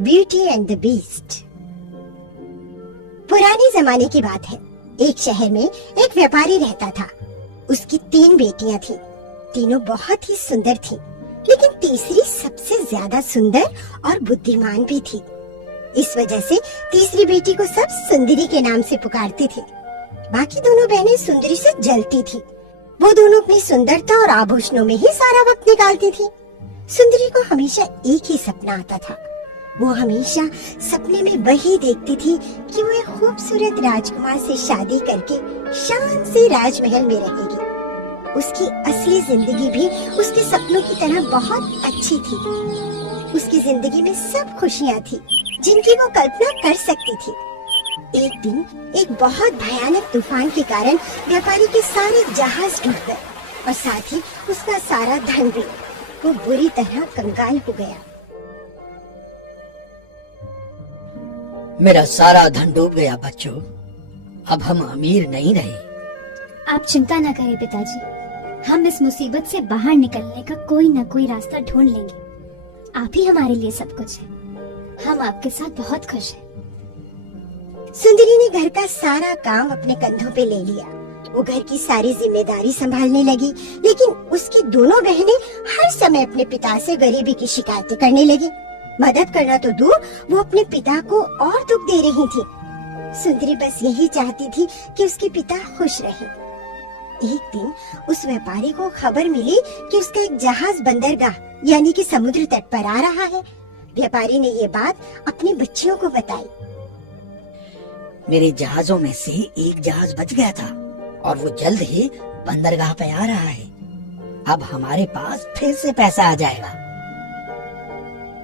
Beauty and the beast. पुराने जमाने की बात है। एक शहर में एक व्यापारी रहता था। उसकी 3 बेटियां थीं। तीनों बहुत ही सुंदर थीं, लेकिन तीसरी सबसे ज्यादा सुंदर और बुद्धिमान भी थी। इस वजह से तीसरी बेटी को सब सुंदरी के नाम से पुकारते थे। बाकी दोनों बहनें सुंदरी से जलती थी। वो दोनों अपनी सुंदरता और आभूषणों में ही सारा वक्त निकालती थी। सुंदरी को हमेशा एक ही सपना आता था। वो हमेशा सपने में वही देखती थी कि वो एक खूबसूरत राजकुमार से शादी करके शान से राजमहल में रहेगी। उसकी असली जिंदगी भी उसके सपनों की तरह बहुत अच्छी थी। उसकी जिंदगी में सब खुशियाँ थी जिनकी वो कल्पना कर सकती थी। एक दिन एक बहुत भयानक तूफान के कारण व्यापारी के सारे जहाज डूब गए और साथ ही उसका सारा धन भी। वो बुरी तरह कंगाल हो गया। मेरा सारा धन डूब गया बच्चों। अब हम अमीर नहीं रहे। आप चिंता न करें पिताजी, हम इस मुसीबत से बाहर निकलने का कोई न कोई रास्ता ढूंढ लेंगे। आप ही हमारे लिए सब कुछ है। हम आपके साथ बहुत खुश हैं। सुंदरी ने घर का सारा काम अपने कंधों पे ले लिया। वो घर की सारी जिम्मेदारी संभालने लगी, लेकिन उसकी दोनों बहनें हर समय अपने पिता से गरीबी की शिकायतें करने लगी। मदद करना तो दूर, वो अपने पिता को और दुख दे रही थी। सुंदरी बस यही चाहती थी कि उसके पिता खुश रहें। एक दिन उस व्यापारी को खबर मिली कि उसका एक जहाज बंदरगाह यानी कि समुद्र तट पर आ रहा है। व्यापारी ने ये बात अपनी बच्चियों को बताई। मेरे जहाजों में से एक जहाज बच गया था और वो जल्द ही बंदरगाह पे आ रहा है। अब हमारे पास फिर से पैसा आ जाएगा।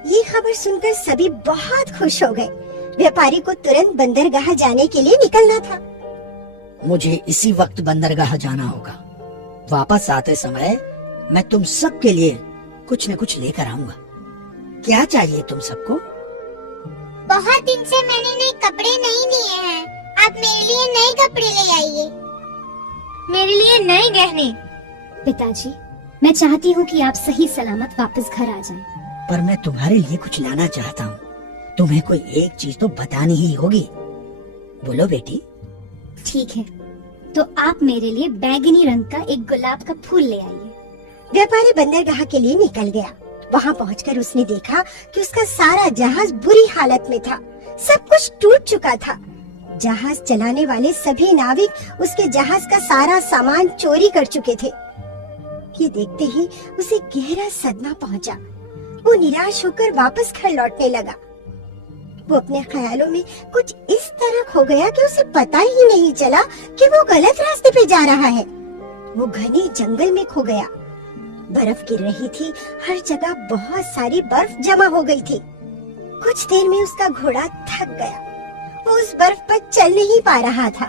ये खबर सुनकर सभी बहुत खुश हो गए। व्यापारी को तुरंत बंदरगाह जाने के लिए निकलना था। मुझे इसी वक्त बंदरगाह जाना होगा। वापस आते समय मैं तुम सब के लिए कुछ न कुछ लेकर आऊंगा। क्या चाहिए तुम सबको? बहुत दिन से मैंने नए कपड़े नहीं लिए हैं। आप मेरे लिए नए कपड़े ले आइए। मेरे लिए नए गहने। पिताजी, मैं चाहती हूँ कि आप सही सलामत वापस घर आ जाएं। पर मैं तुम्हारे लिए कुछ लाना चाहता हूँ। तुम्हें कोई एक चीज तो बतानी ही होगी। बोलो बेटी। ठीक है, तो आप मेरे लिए बैगनी रंग का एक गुलाब का फूल ले आइए। व्यापारी बंदरगाह के लिए निकल गया। वहाँ पहुंचकर उसने देखा कि उसका सारा जहाज बुरी हालत में था। सब कुछ टूट चुका था। जहाज चलाने वाले सभी नाविक उसके जहाज का सारा सामान चोरी कर चुके थे। ये देखते ही उसे गहरा सदमा पहुंचा। वो निराश होकर वापस घर लौटने लगा। वो अपने ख्यालों में कुछ इस तरह खो गया कि उसे पता ही नहीं चला कि वो गलत रास्ते पे जा रहा है। वो घने जंगल में खो गया। बर्फ गिर रही थी। हर जगह बहुत सारी बर्फ जमा हो गई थी। कुछ देर में उसका घोड़ा थक गया। वो उस बर्फ पर चल नहीं पा रहा था।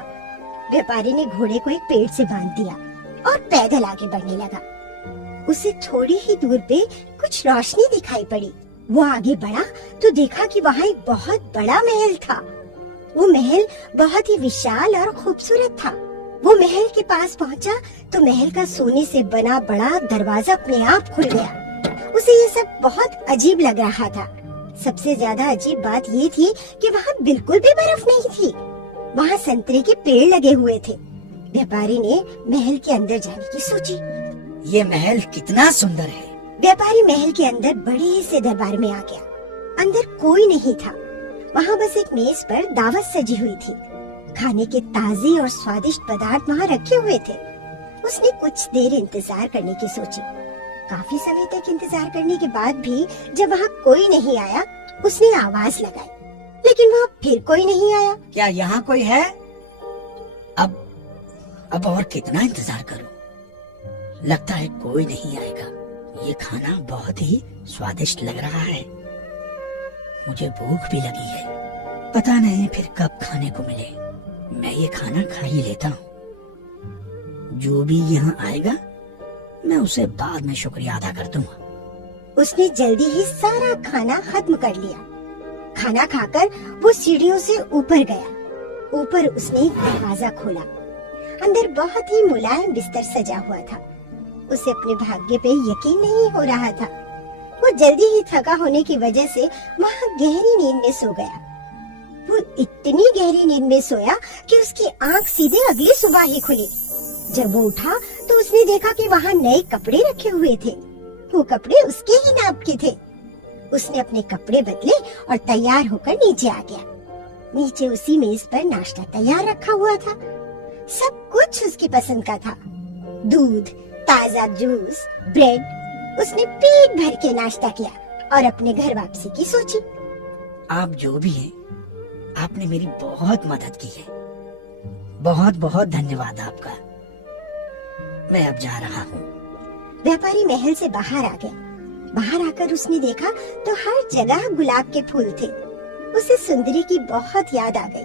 व्यापारी ने घोड़े को एक पेड़ से बांध दिया और पैदल आगे बढ़ने लगा। उसे थोड़ी ही दूर पे कुछ रोशनी दिखाई पड़ी। वो आगे बढ़ा तो देखा कि वहाँ एक बहुत बड़ा महल था। वो महल बहुत ही विशाल और खूबसूरत था। वो महल के पास पहुँचा तो महल का सोने से बना बड़ा दरवाजा अपने आप खुल गया। उसे ये सब बहुत अजीब लग रहा था। सबसे ज्यादा अजीब बात ये थी कि वहाँ बिल्कुल भी बर्फ नहीं थी। वहाँ संतरे के पेड़ लगे हुए थे। व्यापारी ने महल के अंदर जाने की सोची। ये महल कितना सुंदर है। व्यापारी महल के अंदर बड़े से दरबार में आ गया। अंदर कोई नहीं था। वहाँ बस एक मेज पर दावत सजी हुई थी। खाने के ताजे और स्वादिष्ट पदार्थ वहाँ रखे हुए थे। उसने कुछ देर इंतजार करने की सोची। काफी समय तक इंतजार करने के बाद भी जब वहाँ कोई नहीं आया, उसने आवाज लगाई, लेकिन वहाँ फिर कोई नहीं आया। क्या यहाँ कोई है? अब और कितना इंतजार करूं? लगता है कोई नहीं आएगा। ये खाना बहुत ही स्वादिष्ट लग रहा है। मुझे भूख भी लगी है। पता नहीं फिर कब खाने को मिले। मैं ये खाना खा ही लेता हूँ। जो भी यहाँ आएगा मैं उसे बाद में शुक्रिया अदा कर दूंगा। उसने जल्दी ही सारा खाना खत्म कर लिया। खाना खाकर वो सीढ़ियों से ऊपर गया। ऊपर उसने एक दरवाजा खोला। अंदर बहुत ही मुलायम बिस्तर सजा हुआ था। उसे अपने भाग्य पे यकीन नहीं हो रहा था। वो वो जल्दी ही थका होने की वजह से वहाँ गहरी नींद में सो गया। वो इतनी गहरी नींद में सोया कि उसकी आंख सीधे अगली सुबह ही खुली। जब वो उठा तो उसने देखा कि वहाँ नए कपड़े रखे हुए थे। वो कपड़े उसके ही नाप के थे। उसने अपने कपड़े बदले और तैयार होकर नीचे आ गया। नीचे उसी मेज पर नाश्ता तैयार रखा हुआ था। सब कुछ उसकी पसंद का था। दूध, ताजा जूस, ब्रेड। उसने पेट भर के नाश्ता किया और अपने घर वापसी की सोची। आप जो भी हैं, आपने मेरी बहुत मदद की है। बहुत बहुत धन्यवाद आपका। मैं अब जा रहा हूँ। व्यापारी महल से बाहर आ गया। बाहर आकर उसने देखा तो हर जगह गुलाब के फूल थे। उसे सुंदरी की बहुत याद आ गई।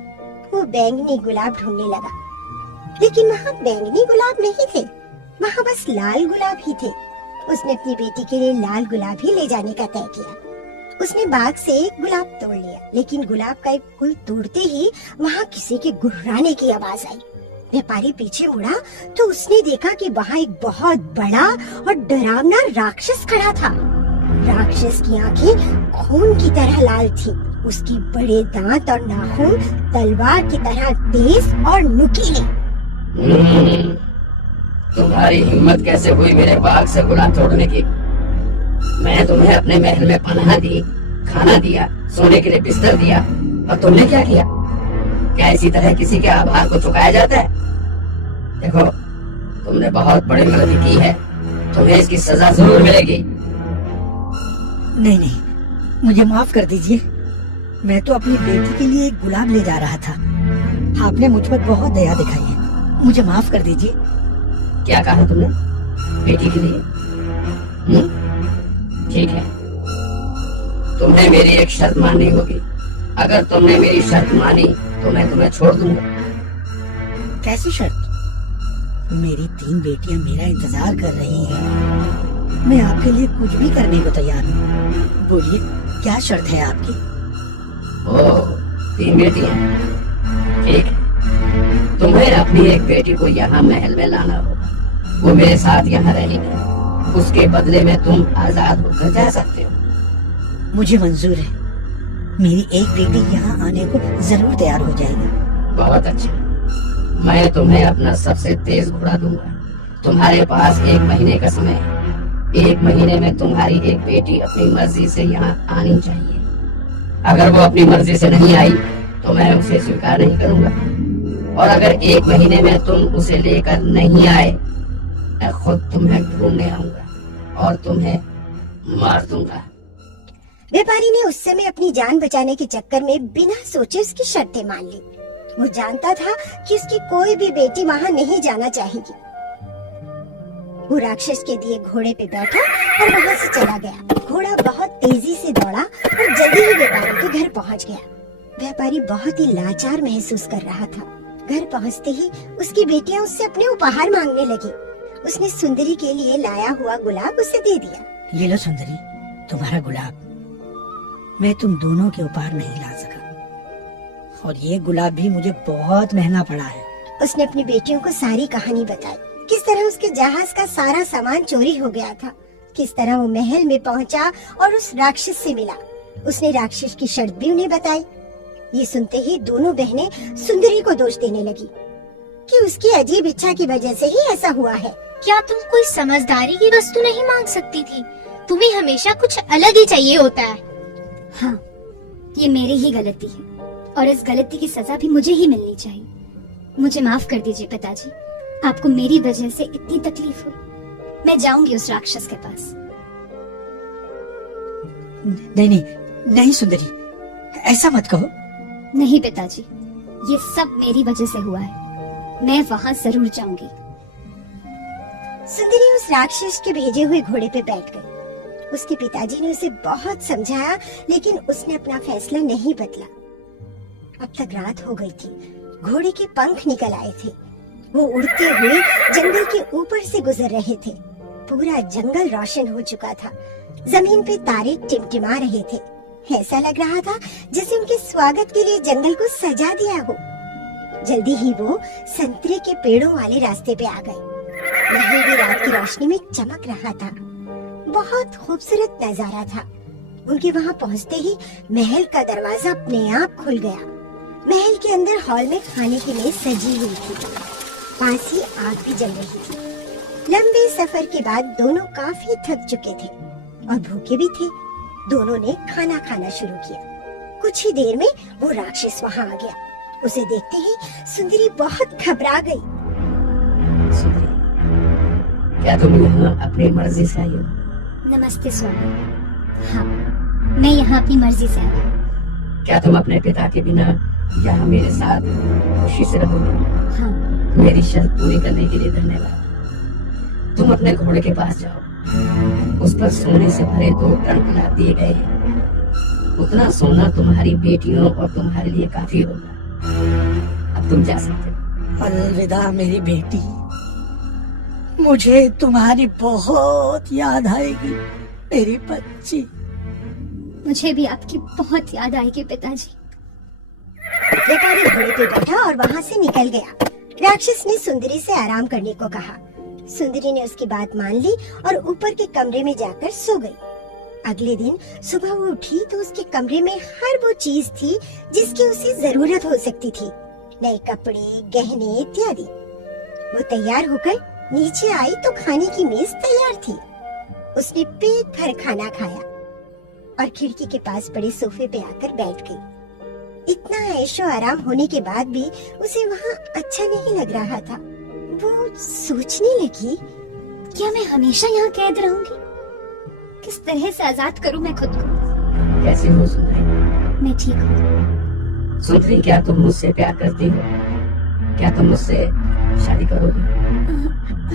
वो बैंगनी गुलाब ढूंढने लगा, लेकिन वहाँ बैंगनी गुलाब नहीं थे, वहाँ बस लाल गुलाब ही थे। उसने अपनी बेटी के लिए लाल गुलाब ही ले जाने का तय किया। उसने बाग से एक गुलाब तोड़ लिया, लेकिन गुलाब का एक फूल तोड़ते ही वहाँ किसी के गुर्राने की आवाज आई। व्यापारी पीछे मुड़ा तो उसने देखा कि वहाँ एक बहुत बड़ा और डरावना राक्षस खड़ा था। राक्षस की आंखें खून की तरह लाल थी। उसकी बड़े दांत और नाखून तलवार की तरह तेज और नुकीले। तुम्हारी हिम्मत कैसे हुई मेरे बाग से गुलाब तोड़ने की? मैं तुम्हें अपने महल में पनाह दी, खाना दिया, सोने के लिए बिस्तर दिया, और तुमने क्या किया? क्या इसी तरह किसी के आभार को चुकाया जाता है? देखो, तुमने बहुत बड़ी गलती की है। तुम्हें इसकी सजा जरूर मिलेगी। नहीं नहीं, मुझे माफ कर दीजिए। मैं तो अपनी बेटी के लिए एक गुलाब ले जा रहा था। आपने मुझ पर बहुत दया दिखाई है। मुझे माफ कर दीजिए। क्या कहा तुमने? बेटी के लिए? ठीक है, तुम्हें मेरी एक शर्त माननी होगी। अगर तुमने मेरी शर्त मानी तो मैं तुम्हें छोड़ दूंगा। कैसी शर्त? मेरी 3 बेटियां मेरा इंतजार कर रही हैं। मैं आपके लिए कुछ भी करने को तैयार हूँ। बोलिए, क्या शर्त है आपकी? ओह, 3 बेटियां। ठीक है, तुम्हें अपनी एक बेटी को यहाँ महल में लाना होगा। वो मेरे साथ यहाँ रहेगी। उसके बदले में तुम आजाद होकर जा सकते हो। मुझे मंजूर है। मेरी एक बेटी यहाँ आने को जरूर तैयार हो जाएगी। बहुत अच्छा, मैं तुम्हें अपना सबसे तेज घोड़ा दूंगा। तुम्हारे पास 1 महीने का समय है। 1 महीने में तुम्हारी एक बेटी अपनी मर्जी से यहाँ आनी चाहिए। अगर वो अपनी मर्जी से नहीं आई तो मैं उसे स्वीकार नहीं करूंगा। और अगर 1 महीने में तुम उसे लेकर नहीं आए, मैं खुद तुम्हें ढूंढने आऊंगा और तुम्हें मार दूंगा। व्यापारी ने उस समय अपनी जान बचाने के चक्कर में बिना सोचे उसकी शर्तें मान ली। वो जानता था कि उसकी कोई भी बेटी वहाँ नहीं जाना चाहेगी। वो राक्षस के दिए घोड़े पे बैठा और वहाँ से चला गया। घोड़ा बहुत तेजी से दौड़ा और जल्दी ही व्यापारी के घर पहुँच गया। व्यापारी बहुत ही लाचार महसूस कर रहा था। घर पहुँचते ही उसकी बेटियां उससे अपने उपहार मांगने लगी। उसने सुंदरी के लिए लाया हुआ गुलाब उसे दे दिया। ये लो सुंदरी, तुम्हारा गुलाब। मैं तुम दोनों के उपहार नहीं ला सका, और ये गुलाब भी मुझे बहुत महंगा पड़ा है। उसने अपनी बेटियों को सारी कहानी बताई। किस तरह उसके जहाज का सारा सामान चोरी हो गया था, किस तरह वो महल में पहुंचा और उस राक्षस से मिला। उसने राक्षस की शर्त भी उन्हें बताई। ये सुनते ही दोनों बहनें सुंदरी को दोष देने लगी कि उसकी अजीब इच्छा की वजह से ही ऐसा हुआ है। क्या तुम कोई समझदारी की वस्तु नहीं मांग सकती थी? तुम्हें हमेशा कुछ अलग ही चाहिए होता है। हाँ, ये मेरी ही गलती है और इस गलती की सजा भी मुझे ही मिलनी चाहिए। मुझे माफ कर दीजिए पिताजी, आपको मेरी वजह से इतनी तकलीफ हुई। मैं जाऊंगी उस राक्षस के पास। नहीं नहीं नहीं सुंदरी, ऐसा मत कहो। नहीं पिताजी, ये सब मेरी वजह से हुआ है। मैं वहाँ जरूर जाऊंगी। सुंदरी उस राक्षस के भेजे हुए घोड़े पे बैठ गई। उसके पिताजी ने उसे बहुत समझाया, लेकिन उसने अपना फैसला नहीं बदला। अब तक रात हो गई थी। घोड़े के पंख निकल आए थे। वो उड़ते हुए जंगल के ऊपर से गुजर रहे थे। पूरा जंगल रोशन हो चुका था। जमीन पे तारे टिमटिमा रहे थे। ऐसा लग रहा था जैसे उनके स्वागत के लिए जंगल को सजा दिया हो। जल्दी ही वो संतरे के पेड़ों वाले रास्ते पे आ गए। महल भी रात की रोशनी में चमक रहा था। बहुत खूबसूरत नजारा था। उनके वहाँ पहुँचते ही महल का दरवाजा अपने आप खुल गया। महल के अंदर हॉल में खाने की मेज सजी हुई थी, पास ही आग भी जल रही थी। लंबे सफर के बाद दोनों काफी थक चुके थे और भूखे भी थे। दोनों ने खाना खाना शुरू किया। कुछ ही देर में वो राक्षस वहाँ आ गया। उसे देखते ही सुंदरी बहुत घबरा गई। सुंदरी, क्या तुम यहाँ अपनी मर्जी से आई हो? नमस्ते स्वामी। हाँ, मैं यहाँ अपनी मर्जी से आई हूँ। क्या तुम अपने पिता के बिना यहाँ मेरे साथ खुशी से रहोगे? हाँ। मेरी शर्त पूरी करने के लिए धन्यवाद। तुम अपने घोड़े के पास जाओ। उस पर सोने से भरे 2 टन लाद दिए गए हैं। उतना सोना तुम्हारी बेटियों और तुम्हारे लिए काफी होगा। अब तुम जा सकते हो। अलविदा मेरी बेटी, मुझे तुम्हारी बहुत याद आएगी मेरी बच्ची। मुझे भी आपकी बहुत याद आएगी पिताजी। व्यापारी घोड़े पे बैठा और वहाँ से निकल गया। राक्षस ने सुंदरी से आराम करने को कहा। सुंदरी ने उसकी बात मान ली और ऊपर के कमरे में जाकर सो गई। अगले दिन सुबह वो उठी तो उसके कमरे में हर वो चीज थी जिसकी उसे जरूरत हो सकती थी। नए कपड़े, गहने इत्यादि। वो तैयार होकर नीचे आई तो खाने की मेज तैयार थी। उसने पेट भर खाना खाया और खिड़की के पास पड़े सोफे पे आकर बैठ गई। इतना ऐशो आराम होने के बाद भी उसे वहाँ अच्छा नहीं लग रहा था। वो सोचने लगी, क्या मैं हमेशा यहाँ कैद रहूंगी? किस तरह से आजाद करूँ मैं खुद को? कैसे हो सुंदरी? मैं ठीक हूँ। सुंदरी, क्या तुम मुझसे प्यार करती हो? क्या तुम मुझसे शादी करोगे?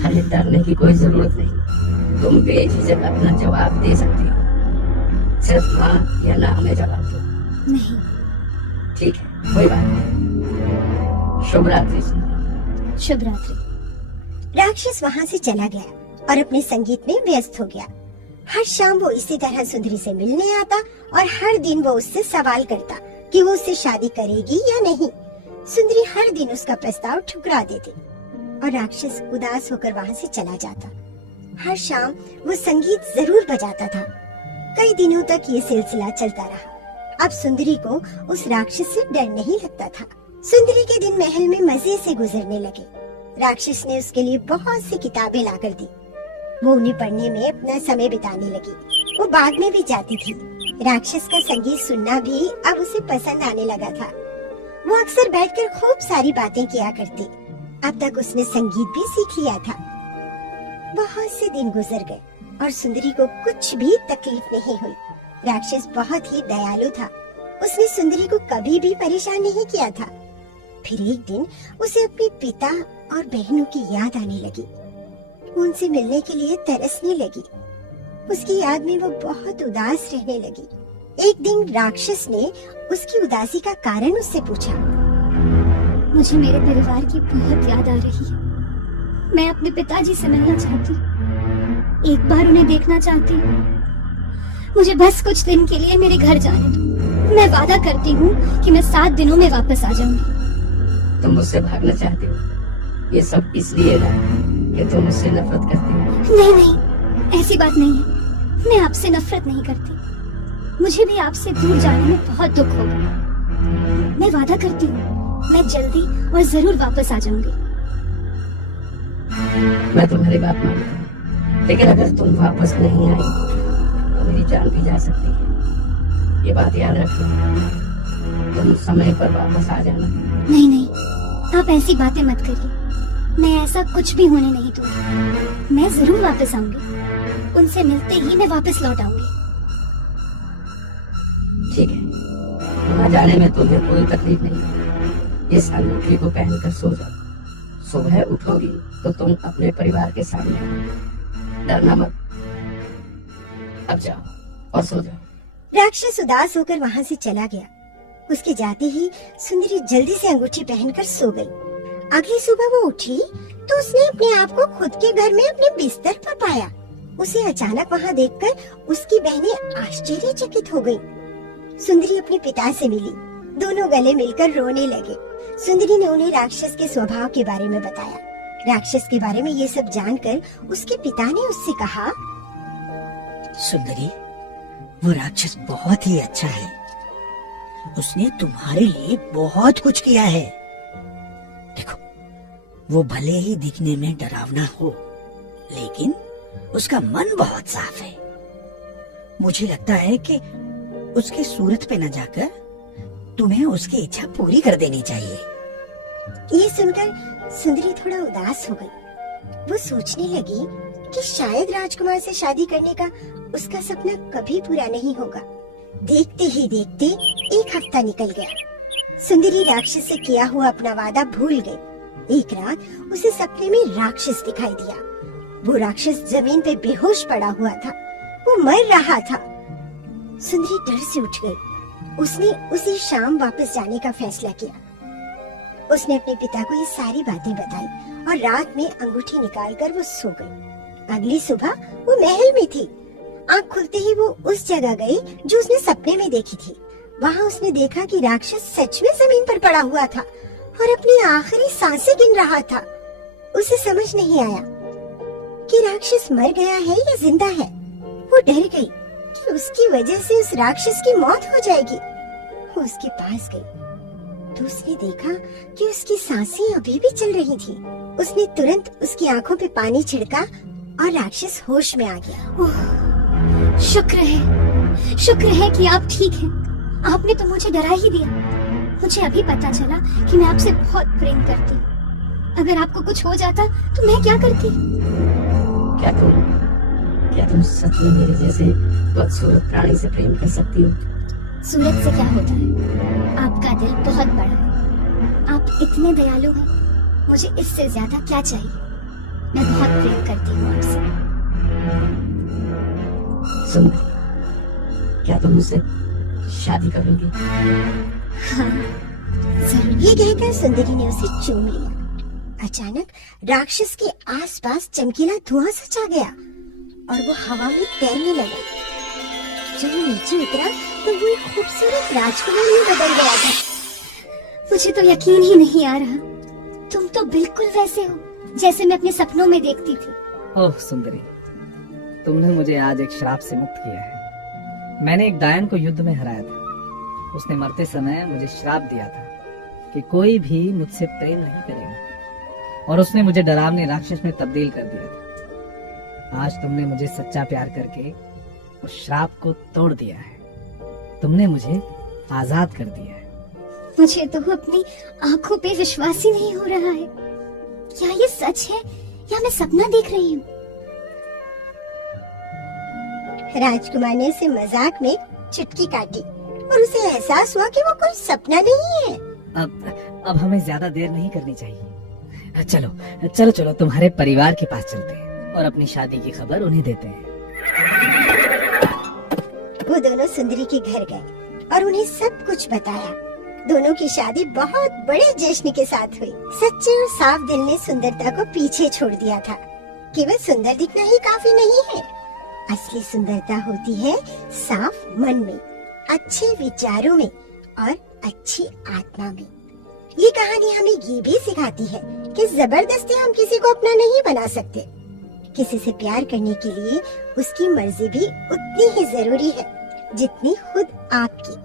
हमें डरने की कोई जरूरत नहीं। तुम बेझिझक अपना जवाब दे सकती हो। सिर्फ हाँ या ना हमें जवाब दो। नहीं। ठीक है, कोई बात नहीं। शुभ रात्रि सुंदरी। शुभ रात्रि। राक्षस वहाँ से चला गया और अपने संगीत में व्यस्त हो गया। हर शाम वो इसी तरह सुंदरी से मिलने आता और हर दिन वो उससे सवाल करता कि वो उससे शादी करेगी या नहीं। सुंदरी हर दिन उसका प्रस्ताव ठुकरा देती और राक्षस उदास होकर वहाँ से चला जाता। हर शाम वो संगीत जरूर बजाता था। कई दिनों तक ये सिलसिला चलता रहा। अब सुंदरी को उस राक्षस से डर नहीं लगता था। सुंदरी के दिन महल में मजे से गुजरने लगे। राक्षस ने उसके लिए बहुत सी किताबें लाकर दी। वो उन्हें पढ़ने में अपना समय बिताने लगी। वो बाग में भी जाती थी। राक्षस का संगीत सुनना भी अब उसे पसंद आने लगा था। वो अक्सर बैठकर खूब सारी बातें किया करती। अब तक उसने संगीत भी सीख लिया था। बहुत से दिन गुजर गए और सुंदरी को कुछ भी तकलीफ नहीं हुई। राक्षस बहुत ही दयालु था। उसने सुंदरी को कभी भी परेशान नहीं किया था। फिर एक दिन उसे अपने पिता और बहनों की याद आने लगी। वो उनसे मिलने के लिए तरसने लगी। उसकी याद में वो बहुत उदास रहने लगी। एक दिन राक्षस ने उसकी उदासी का कारण उससे पूछा। मुझे मेरे परिवार की बहुत याद आ रही है। मैं अपने पिताजी से मिलना चाहती हूँ। एक बार उन्हें देखना चाहती हूँ। मुझे बस कुछ दिन के लिए मेरे घर जाने दो। मैं वादा करती हूँ कि मैं 7 दिनों में वापस आ जाऊंगी। तुम मुझसे भागना चाहती हो? ये सब इसलिए ना कि तुम मुझसे नफरत करती हो? नहीं नहीं, ऐसी बात नहीं है। मैं आपसे नफरत नहीं करती। मुझे भी आपसे दूर जाने में बहुत दुख होगा। मैं वादा करती हूँ, मैं जल्दी और जरूर वापस आ जाऊंगी। मैं तुम्हारी बात मानता हूँ, लेकिन अगर तुम वापस नहीं आई तो मेरी जान भी जा सकती है। ये बात याद रखना। तुम समय पर वापस आ जाना। नहीं नहीं, आप ऐसी बातें मत करिए। मैं ऐसा कुछ भी होने नहीं दूंगी। मैं जरूर वापस आऊंगी। उनसे मिलते ही मैं वापस लौट आऊंगी। ठीक है, वहाँ जाने में तुम्हें कोई तकलीफ नहीं। इस अंगूठी को पहनकर सो जाओ। सुबह उठोगी तो तुम अपने परिवार के सामने आओ। डरना मत। अब जाओ और सो जाओ। राक्षस उदास होकर वहाँ से चला गया। उसके जाते ही सुंदरी जल्दी से अंगूठी पहनकर सो गई। अगली सुबह वो उठी तो उसने अपने आप को खुद के घर में अपने बिस्तर पर पाया। उसे अचानक वहाँ देखकर उसकी बहनें आश्चर्यचकित हो गईं। सुंदरी अपने पिता से मिली। दोनों गले मिलकर रोने लगे। सुंदरी ने उन्हें राक्षस के स्वभाव के बारे में बताया। राक्षस के बारे में ये सब जानकर उसके पिता ने उससे कहा, सुंदरी, वो राक्षस बहुत ही अच्छा है। उसने तुम्हारे लिए बहुत कुछ किया है। देखो, वो भले ही दिखने में डरावना हो, लेकिन उसका मन बहुत साफ है। मुझे लगता है कि उसकी सूरत पे न जाकर तुम्हें उसकी इच्छा पूरी कर देनी चाहिए। ये सुनकर सुंदरी थोड़ा उदास हो गई। वो सोचने लगी कि शायद राजकुमार से शादी करने का उसका सपना कभी पूरा नहीं होगा। देखते ही देखते 1 हफ्ता निकल गया। सुंदरी राक्षस से किया हुआ अपना वादा भूल गई। एक रात उसे सपने में राक्षस दिखाई दिया। वो राक्षस जमीन पे बेहोश पड़ा हुआ था। वो मर रहा था। सुंदरी डर से उठ गई। उसने उसी शाम वापस जाने का फैसला किया। उसने अपने पिता को ये सारी बातें बताई और रात में अंगूठी निकालकर वो सो गई। अगली सुबह वो महल में थी। आँख खुलते ही वो उस जगह गई जो उसने सपने में देखी थी। वहाँ उसने देखा कि राक्षस सच में जमीन पर पड़ा हुआ था और अपनी आखिरी सांसें गिन रहा था। उसे समझ नहीं आया कि राक्षस मर गया है या जिंदा है। वो डर गई कि उसकी वजह से उस राक्षस की मौत हो जाएगी। वो उसके पास गई तो उसने देखा कि उसकी सांसें अभी भी चल रही थी। उसने तुरंत उसकी आंखों पे पानी छिड़का और राक्षस होश में आ गया। शुक्र है कि आप ठीक हैं। आपने तो मुझे डरा ही दिया। मुझे अभी पता चला कि मैं आपसे बहुत प्रेम करती हूँ। अगर आपको कुछ हो जाता तो मैं क्या करती? क्या तुम सच में मेरे जैसे बदसूरत प्राणी से प्रेम कर सकती हो? सूरत से क्या होता है? आपका दिल बहुत बड़ा है। आप इतने दयालु हैं। मुझे इससे ज्यादा क्या चाहिए? मैं बहुत प्रेम करती हूँ आपसे। सुंदरी, क्या तुम मुझसे शादी करोगी? हाँ, जरूर। ये कहकर सुंदरी ने उसे चूम लिया। अचानक राक्षस के आसपास चमकीला धुआं सा छा गया और वो हवा में तैरने लगा। जब वो नीचे उतरा तो वो एक खूबसूरत राजकुमार में बदल गया था। मुझे तो यकीन ही नहीं आ रहा। तुम तो बिल्कुल वैसे हो जैसे मैं अपने सपनों में देखती थी। ओह सुंदरी, तुमने मुझे आज एक श्राप से मुक्त किया है। मैंने एक डायन को युद्ध में हराया था। उसने मरते समय मुझे श्राप दिया था कि कोई भी मुझसे प्रेम नहीं करेगा, और उसने मुझे डरावने राक्षस में तब्दील कर दिया था। आज तुमने मुझे सच्चा प्यार करके उस श्राप को तोड़ दिया है। तुमने मुझे आजाद कर दिया है। मुझे तो अपनी आंखों पे विश्वास ही नहीं हो रहा है। क्या ये सच है या मैं सपना देख रही हूँ? राजकुमार ने उसे मजाक में चुटकी काटी और उसे एहसास हुआ कि वो कोई सपना नहीं है। अब हमें ज्यादा देर नहीं करनी चाहिए। चलो चलो चलो, तुम्हारे परिवार के पास चलते हैं और अपनी शादी की खबर उन्हें देते हैं। वो दोनों सुंदरी के घर गए और उन्हें सब कुछ बताया। दोनों की शादी बहुत बड़े जश्न के साथ हुई। सच्चे और साफ दिल ने सुंदरता को पीछे छोड़ दिया था। केवल सुंदर दिखना ही काफी नहीं है। असली सुंदरता होती है साफ मन में, अच्छे विचारों में और अच्छी आत्मा में। ये कहानी हमें ये भी सिखाती है कि जबरदस्ती हम किसी को अपना नहीं बना सकते। किसी से प्यार करने के लिए उसकी मर्जी भी उतनी ही जरूरी है जितनी खुद आपकी।